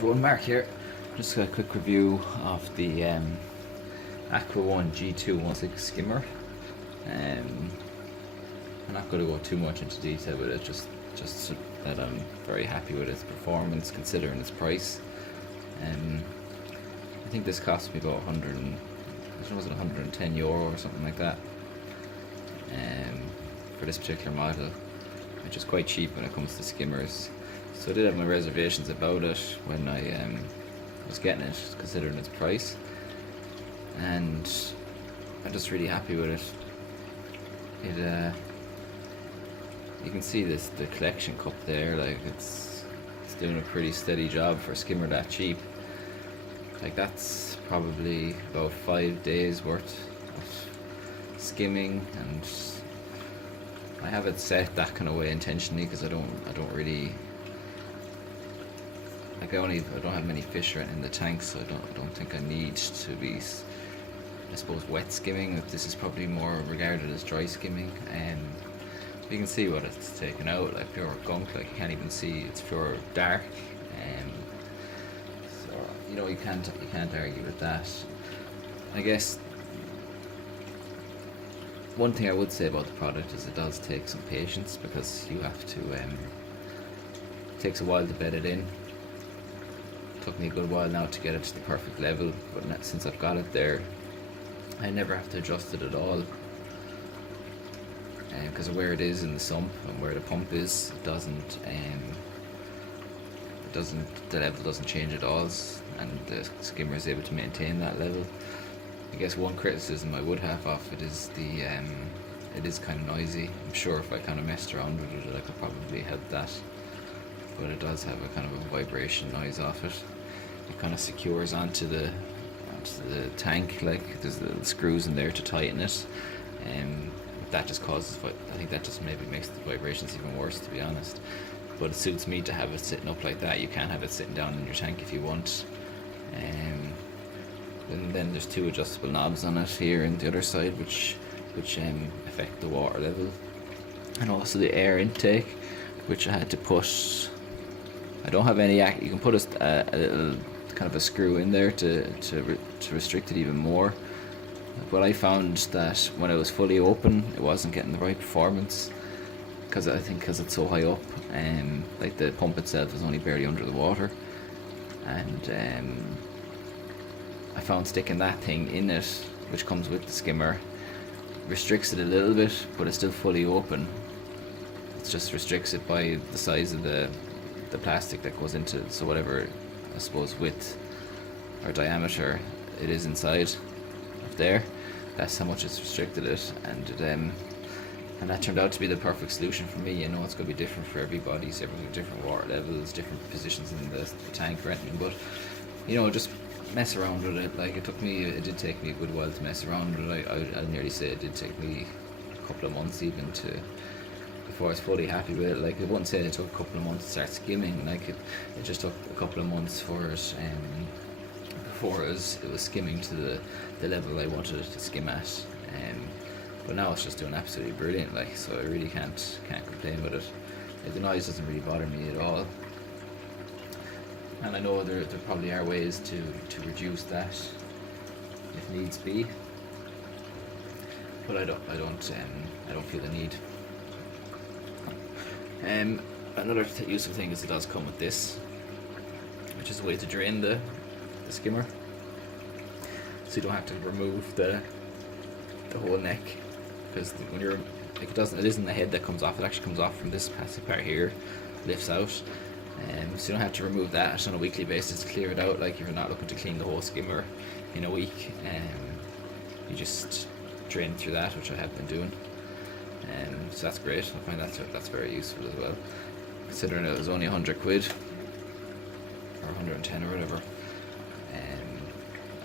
everyone, Mark here. Just a quick review of the Aqua One G216 skimmer. I'm not going to go too much into detail with it, just that I'm very happy with its performance considering its price. I think this cost me about 100 and, I don't know, was it €110 or something like that for this particular model, which is quite cheap when it comes to skimmers. So I did have my reservations about it when I was getting it, considering its price, and I'm just really happy with it. You can see the collection cup there, like it's doing a pretty steady job for a skimmer that cheap. Like that's probably about 5 days worth of skimming, and I have it set that kind of way intentionally because I don't really like, I don't have many fish right in the tank, so I don't think I need to be, I suppose, wet skimming. This is probably more regarded as dry skimming. You can see what it's taken out, like pure gunk. Like you can't even see, it's pure dark. So you can't argue with that. I guess one thing I would say about the product is it does take some patience, because you have to. It takes a while to bed it in. It took me a good while now to get it to the perfect level, but since I've got it there, I never have to adjust it at all. Because of where it is in the sump and where the pump is, the level doesn't change at all, and the skimmer is able to maintain that level. I guess one criticism I would have of it is it is kind of noisy. I'm sure if I kind of messed around with it, I could probably help that, but it does have a kind of a vibration noise off it. It kind of secures onto the tank, like there's little screws in there to tighten it, and that just causes, I think that just maybe makes the vibrations even worse, to be honest. But it suits me to have it sitting up like that. You can have it sitting down in your tank if you want. And then there's two adjustable knobs on it here and the other side, which affect the water level, and also the air intake, which I had to put. I don't have any. You can put a little kind of a screw in there to restrict it even more. But I found that when it was fully open, it wasn't getting the right performance, because it's so high up, like the pump itself is only barely under the water, and I found sticking that thing in it, which comes with the skimmer, restricts it a little bit, but it's still fully open. It just restricts it by the size of the plastic that goes into it. So whatever, I suppose, width or diameter it is inside of there, that's how much it's restricted it, and that turned out to be the perfect solution for me. It's going to be different for everybody, so everyone's different water levels, different positions in the tank or anything, but just mess around with it. Like it did take me a good while to mess around with it. I'd nearly say it did take me a couple of months even before I was fully happy with it. Like I wouldn't say it took a couple of months to start skimming, like it just took a couple of months for it, before it was skimming to the level I wanted it to skim at. But now it's just doing absolutely brilliant, like, so I really can't complain with it. Like, the noise doesn't really bother me at all, and I know there probably are ways to reduce that if needs be, but I don't feel the need. Another useful thing is it does come with this, which is a way to drain the skimmer, so you don't have to remove the whole neck, because when you're like, it isn't the head that comes off, it actually comes off from this plastic part here, lifts out, so you don't have to remove that on a weekly basis to clear it out. Like if you're not looking to clean the whole skimmer in a week, you just drain through that, which I have been doing, so that's great. I find that's very useful as well, considering it was only 100 quid or 110 or whatever.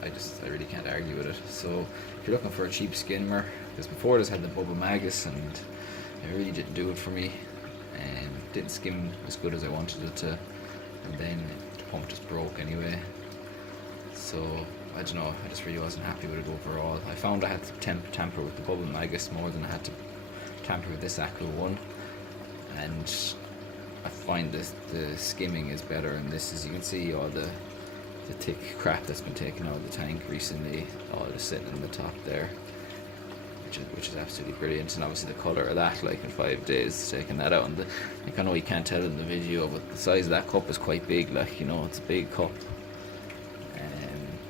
I really can't argue with it. So if you're looking for a cheap skimmer, because before this had the bubble magus and it really didn't do it for me, and didn't skim as good as I wanted it to, and then the pump just broke anyway. So I don't know, I just really wasn't happy with it overall. I found I had to tamper with the bubble magus more than I had to tamper with this Aqua One, and I find this the skimming is better, and this, as you can see, all the thick crap that's been taken out of the tank recently, all just sitting in the top there, which is absolutely brilliant. And obviously the colour of that, like in 5 days, taking that out, and like, I know you can't tell in the video, but the size of that cup is quite big, like, you know, it's a big cup,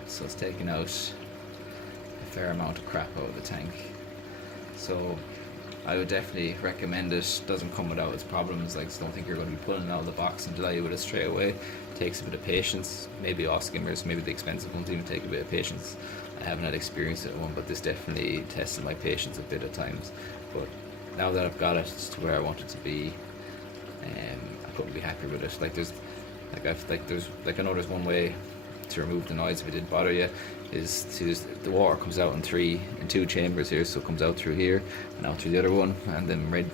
so it's taking out a fair amount of crap out of the tank. So I would definitely recommend it. Doesn't come without its problems. Like, don't think you're going to be pulling it out of the box and delighted with it straight away. It takes a bit of patience. Maybe all skimmers, maybe the expensive ones, even take a bit of patience. I haven't had experience with one, but this definitely tested my patience a bit at times. But now that I've got it to where I want it to be, I couldn't be happier with it. I know there's one way to remove the noise if it didn't bother you, is to the water comes out in two chambers here, so it comes out through here and out through the other one, and then red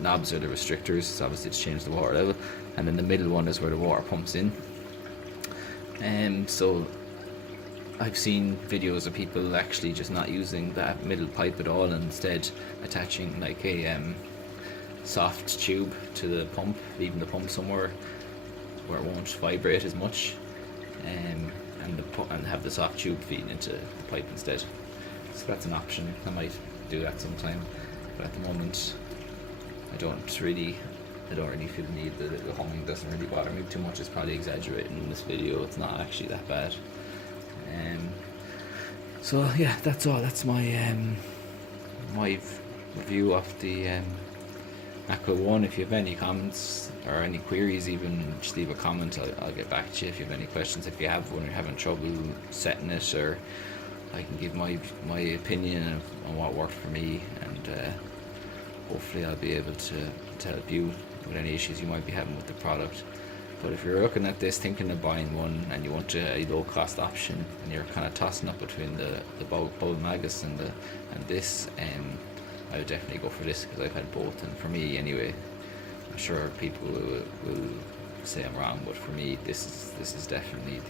knobs are the restrictors, so obviously to change the water level, and then the middle one is where the water pumps in. So I've seen videos of people actually just not using that middle pipe at all, and instead attaching like a soft tube to the pump, leaving the pump somewhere where it won't vibrate as much, and have the soft tube feeding into the pipe instead. So that's an option. I might do that sometime, but at the moment I don't really feel the need. The humming doesn't really bother me too much. It's probably exaggerating in this video. It's not actually that bad. So yeah, that's all. That's my my review of the Aqua 1. If you have any comments or any queries, even just leave a comment. I'll get back to you if you have any questions. If you have one, you're having trouble setting it, or I can give my opinion on what worked for me, and hopefully I'll be able to help you with any issues you might be having with the product. But if you're looking at this thinking of buying one and you want a low cost option, and you're kind of tossing up between the Bowl Magus and this, I would definitely go for this, because I've had both, and for me anyway, I'm sure people will say I'm wrong, but for me this is definitely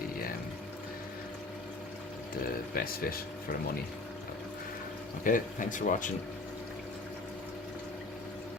the best fit for the money. Okay, thanks for watching.